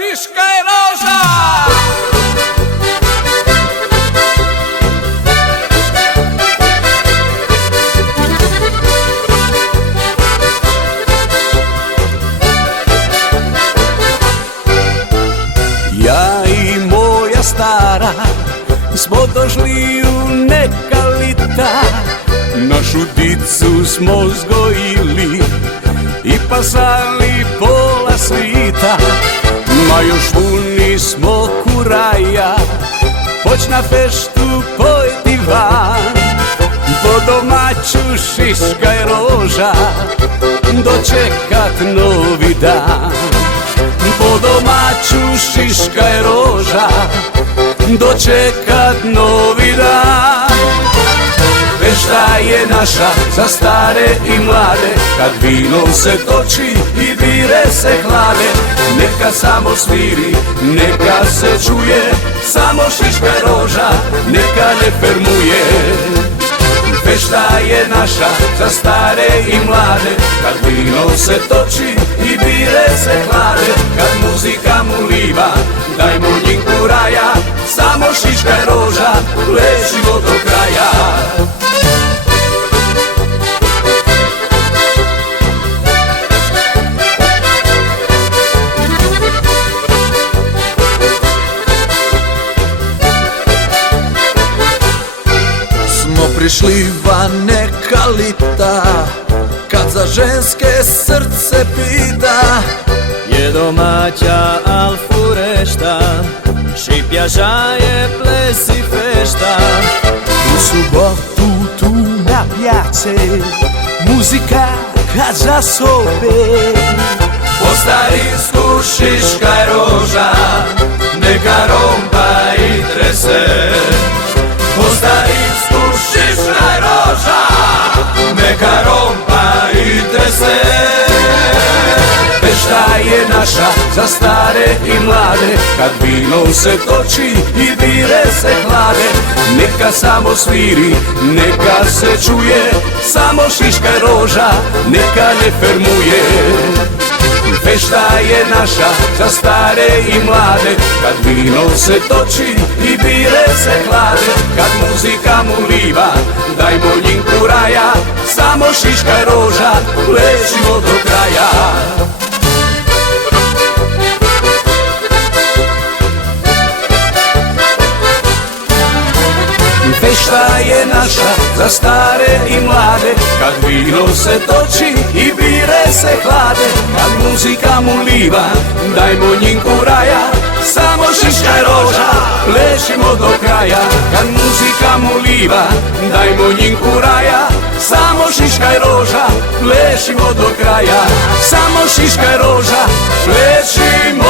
Šiška je roža. Ja i moja stara smo došli u neka lita, našu dicu smo zgojili i pasali pola svita. Ma još puni smo kuraja, poć na feštu pojeti van. Po domaću šiška je roža, dočekat novi dan. Po domaću šiška je roža, dočekat novi dan. Fešta je naša za stare i mlade, kad vino se toči i bire se hlade. Neka samo sviri, neka se čuje, samo šiška je roža, neka ne fermuje. Fešta je naša za stare i mlade, kad vino se toči i bire se hlade. Kad muzika mu liva, dajmo njinku raja, samo šiška je roža, lečimo do kraja. Prišli van neka lita, kad za ženske srce pita. Je domaća al furešta, šipja žaje, ples i fešta. U subotu tu na pjace, muzika kad zasobe. Po starinsku šiška je roža, neka rompa i trese. Po starinsku šiška je roža, neka rompa i trese. Fešta je naša za stare i mlade, kad vino se toči i bire se hlade. Neka samo sviri, neka se čuje, samo šiška je roža, neka ne fermuje. Fešta je naša za stare i mlade, kad vino se toči i bire se hlade. Kad muzika mu liva, dajmo njinku raja, samo šiška je roža, lečimo do kraja. Fešta je naša za stare i mlade, kad vino se toči i bire se hlade. Kad muzika mu liva, dajmo njinku raja, samo šiška je roža, lečimo do kraja. Kad muzika mu liva, dajmo njinku raja, samo šiška je roža, lečimo do kraja. Samo šiška je roža, lečimo